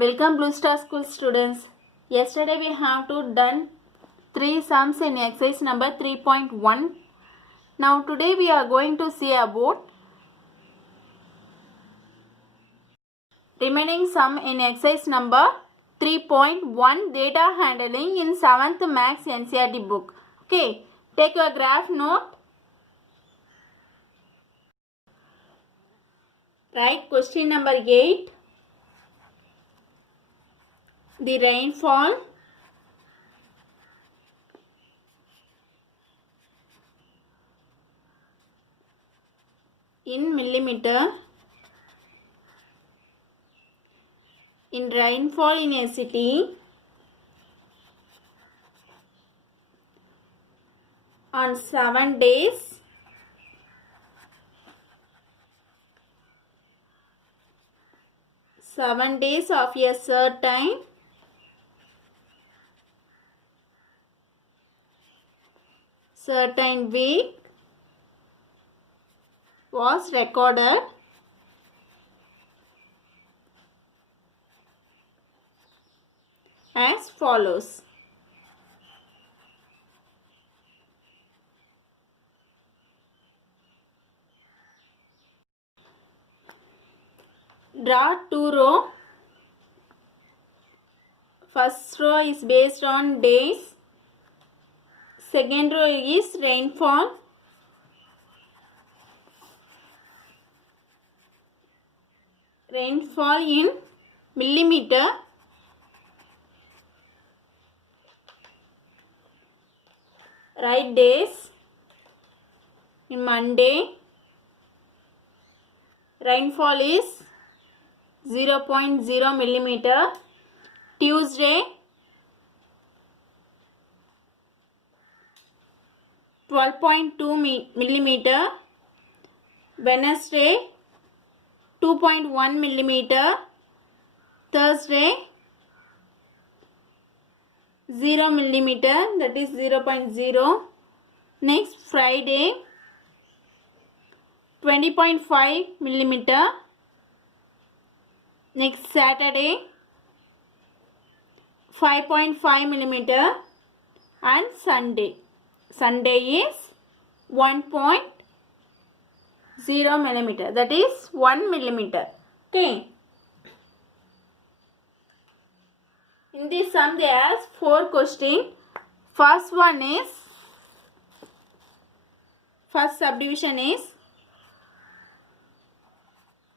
Welcome Blue Star School students. Yesterday we have to done 3 sums in exercise number 3.1. Now today we are going to see about remaining sum in exercise number 3.1 data handling in 7th Max NCERT book. Okay, take your graph note. Write question number 8. The rainfall in millimeter in rainfall in a city on 7 days of a certain week was recorded as follows. Draw 2 rows. First row is based on days. Second row is rainfall. Rainfall in millimeter. Write days. In Monday, rainfall is 0.0 millimeter. Tuesday, 12.2 millimeter. Wednesday, 2.1 millimeter. Thursday, 0 millimeter, that is 0.0. Next Friday, 20.5 millimeter. Next Saturday, 5.5 millimeter, and Sunday is 1.0 millimeter, that is 1 millimeter. Okay. In this sum they ask 4 questions. First subdivision is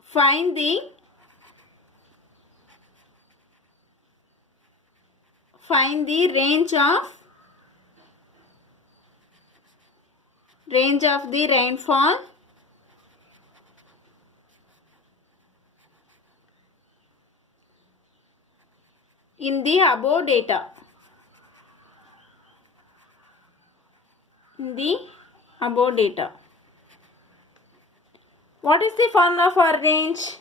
find the range of the rainfall in the above data. What is the formula for range?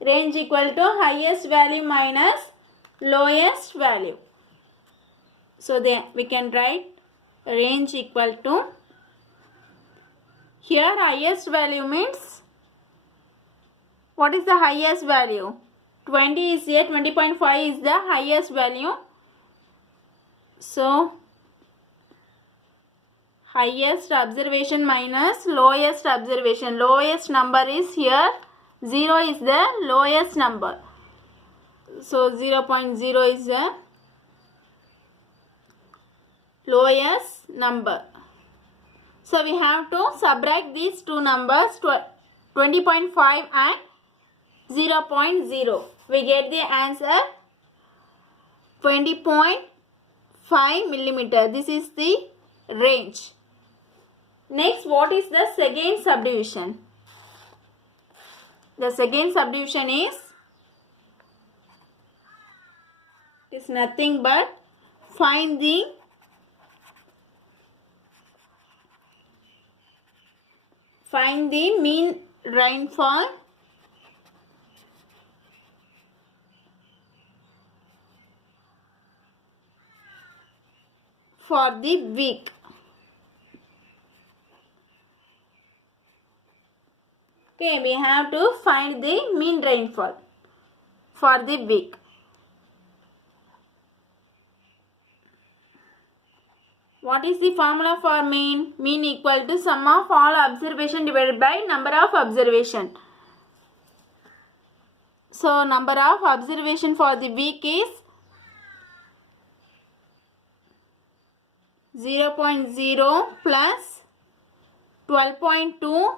Range equal to highest value minus lowest value. So then we can write range equal to, here highest value means, what is the highest value? 20 is here, 20.5 is the highest value. So highest observation minus lowest observation. Lowest number is here, 0 is the lowest number. So 0.0 is the lowest number. So we have to subtract these two numbers, 20.5 and 0.0. We get the answer 20.5 millimeter. This is the range. Next, what is the second subdivision? The second subdivision is nothing but find the mean rainfall for the week. Okay, we have to find the mean rainfall. for the week. What is the formula for mean? Mean equal to sum of all observation divided by number of observation. So number of observation for the week is 0.0 plus 12.2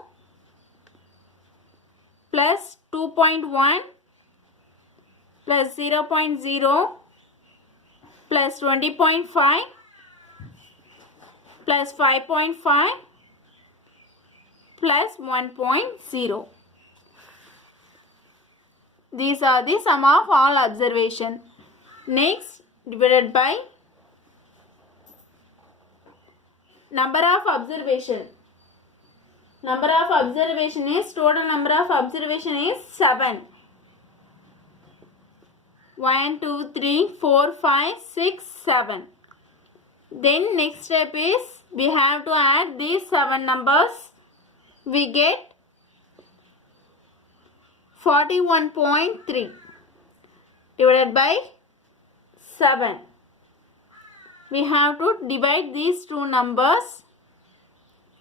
plus 2.1 plus 0.0 plus 20.5 plus 5.5 plus 1.0. These are the sum of all observation. Next, divided by number of observation. Number of observation is, total number of observation is 7. 1, 2, 3, 4, 5, 6, 7. Then next step is, we have to add these 7 numbers. We get 41.3 divided by 7. We have to divide these two numbers.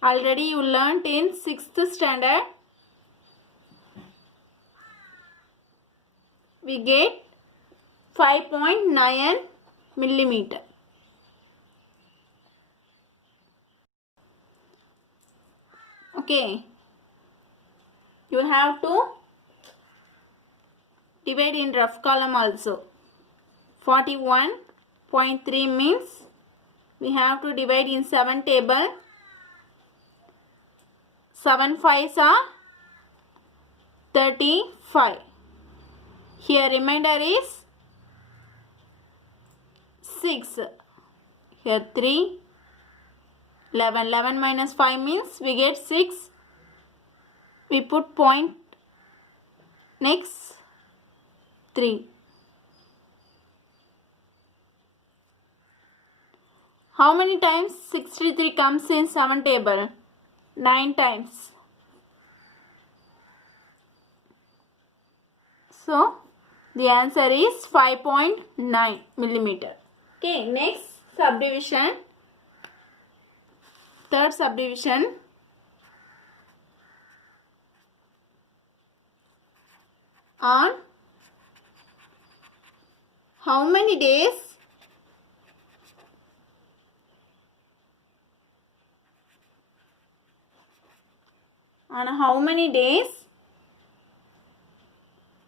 Already you learnt in 6th standard. We get 5.9 millimeter. Okay. You have to divide in rough column also. 41.3 means we have to divide in 7 table. 7 5s are 35. Here remainder is 6. Here 3. 11. 11 minus 5 means we get 6. We put point. Next 3. How many times 63 comes in 7 table? 9 times. So the answer is 5.9 millimeter. Okay, next subdivision. Third subdivision. On how many days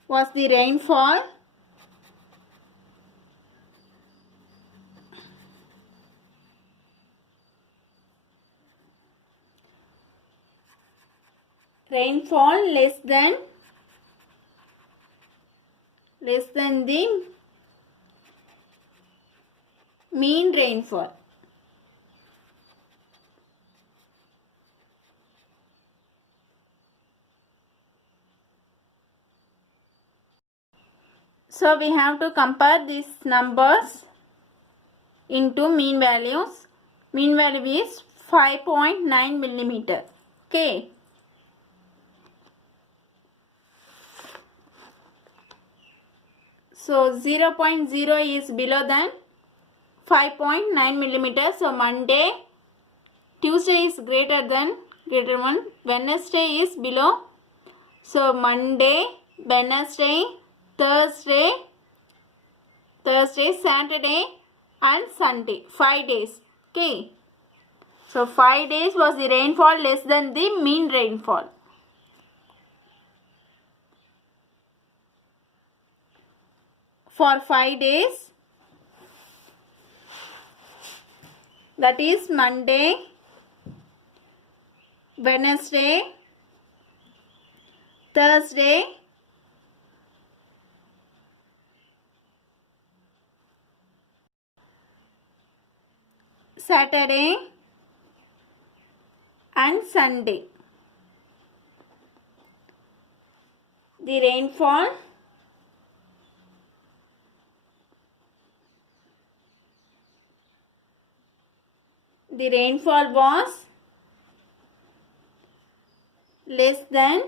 was the rainfall? Rainfall less than the mean rainfall. So we have to compare these numbers into mean values. Mean value is 5.9 millimeter. Okay. So 0.0 is below than 5.9 millimeter. So Monday, Tuesday is greater 1. Wednesday is below. So Monday, Wednesday, Thursday, Saturday and Sunday. 5 days. Okay. So 5 days was the rainfall less than the mean rainfall. For 5 days, that is Monday, Wednesday, Thursday, Saturday and Sunday. The rainfall was less than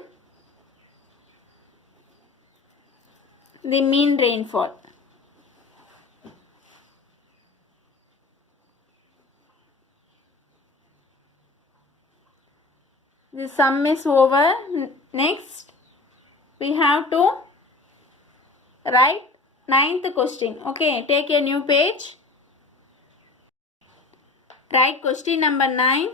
the mean rainfall. The sum is over. Next, we have to write 9th question. Okay, take a new page. Write question number 9.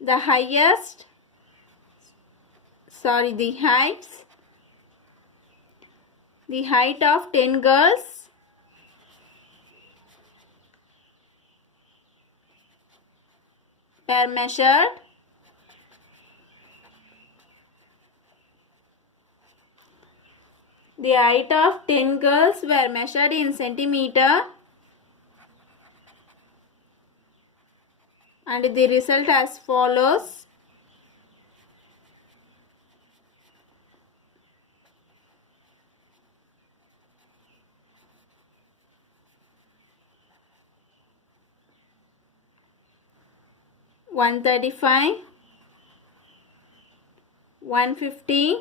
The heights the height of 10 girls were measured the height of 10 girls were measured in centimeter, and the result as follows. One 35, 150,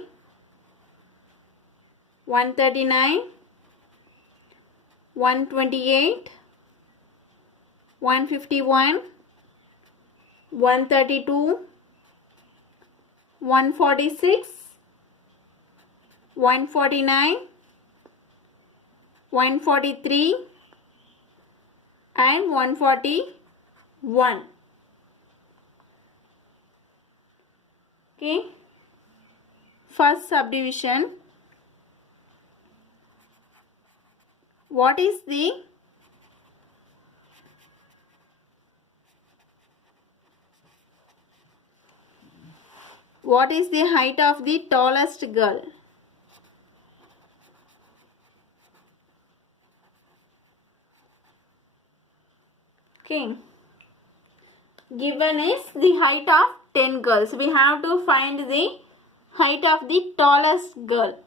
139, 128, 151, 132, 146, 149, 143 and 141. Okay, first subdivision. What is the height of the tallest girl? Okay, given is the height of 10 girls. We have to find the height of the tallest girl.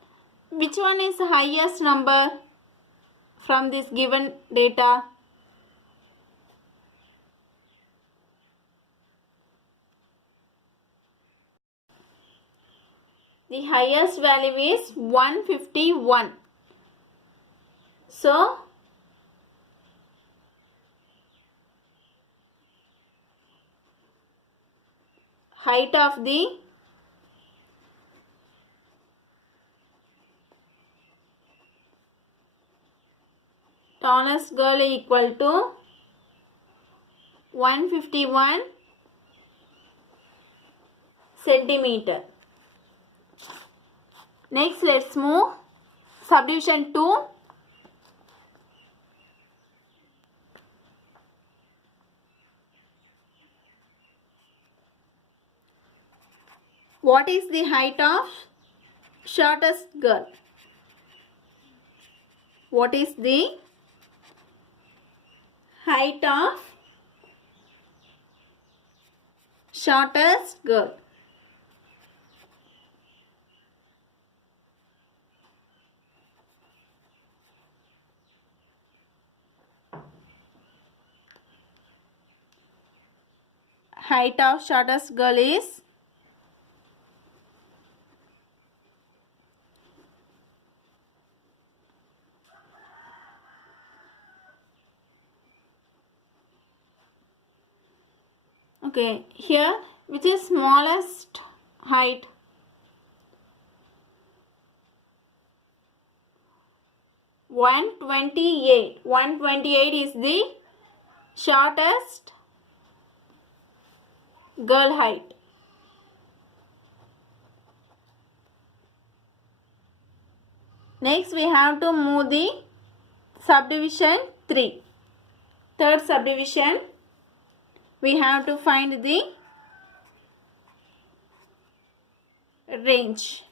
Which one is the highest number from this given data? The highest value is 151. So, height of the tallest girl equal to 151 centimeter. Next, let's move subdivision 2. What is the height of shortest girl? What is the height of shortest girl? Height of shortest girl is okay, here which is smallest height? 128. 128 is the shortest girl height. Next, we have to move the subdivision 3. Third subdivision, we have to find the range.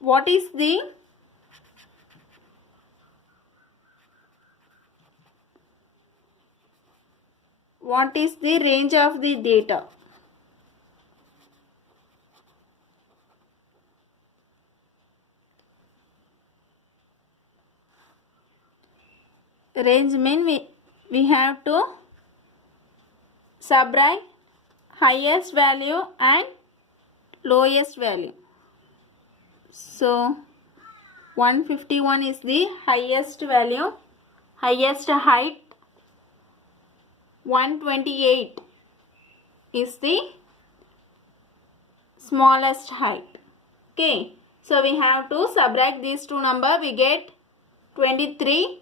What is the range of the data? Range mean we have to subtract highest value and lowest value. So 151 is the highest value, highest height. 128 is the smallest height. Okay, so we have to subtract these two numbers. We get 23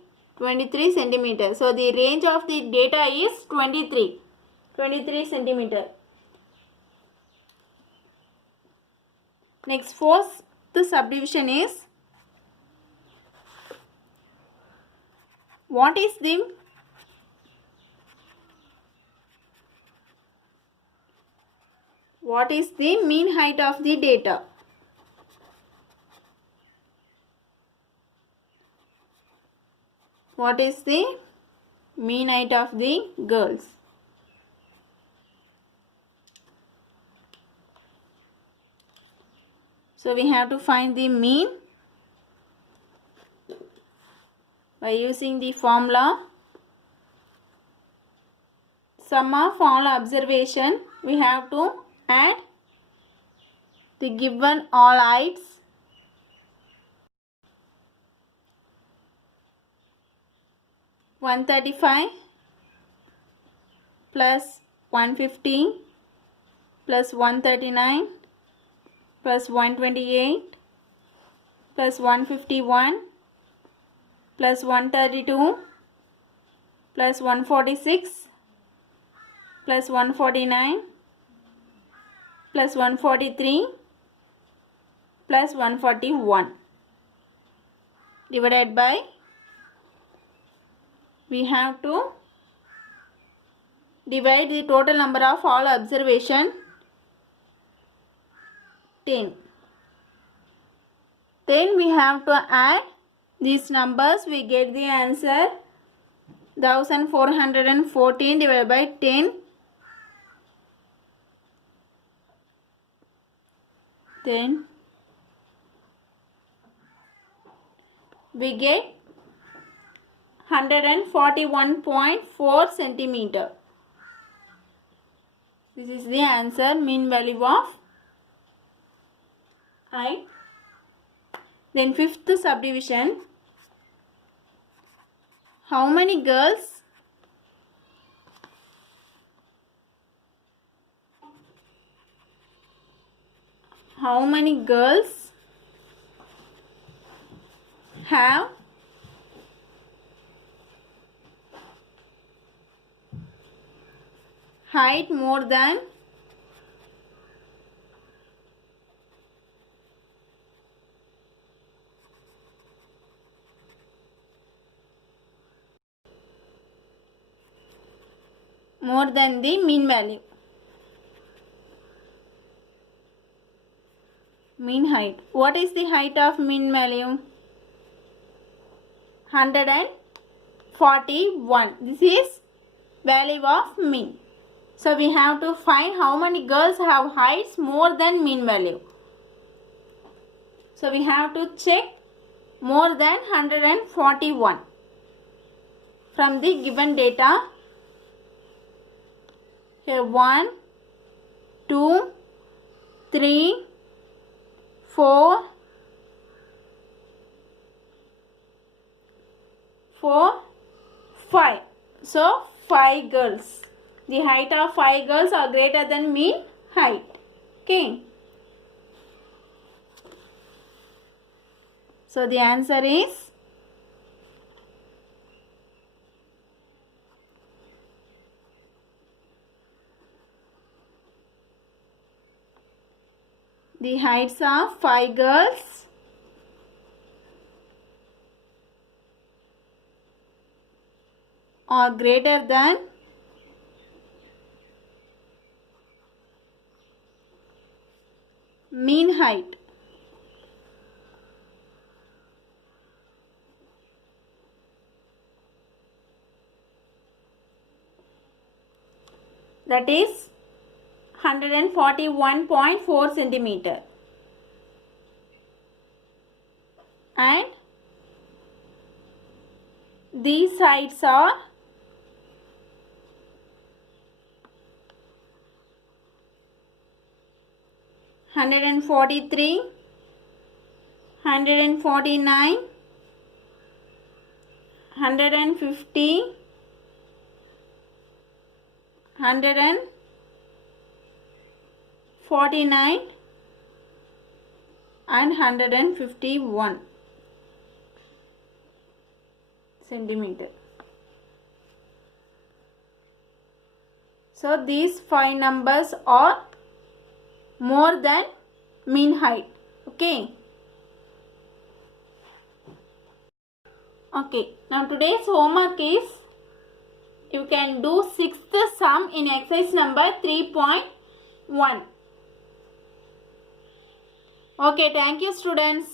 centimeters. So the range of the data is 23 centimeter. Next, fourth subdivision is, what is the mean height of the data? What is the mean height of the girls? So we have to find the mean by using the formula sum of all observation. We have to add the given all heights (135 plus 150 plus 139 plus 128 plus 151 plus 132 plus 146 plus 149 plus 143 plus 141 divided by, we have to divide the total number of all observation 10. Then we have to add these numbers. We get the answer 1414 divided by 10. Then we get 141.4 centimeter. This is the answer, mean value of height. Then fifth subdivision, how many girls have height more than the mean value, mean height. What is the height of mean value? 141. This is value of mean. So we have to find how many girls have heights more than mean value. So we have to check more than 141 from the given data. Here 1, 2, 3, 4, 5. So 5 girls. The height of 5 girls are greater than mean height. Okay. So the answer is the heights of 5 girls are greater than mean height. That is 141.4 centimeter. And these heights are 143, 149, 150, 149 and 151 centimeter. So these 5 numbers are more than mean height. Okay. Okay. Now today's homework is you can do 6th sum in exercise number 3.1. Okay. Thank you, students.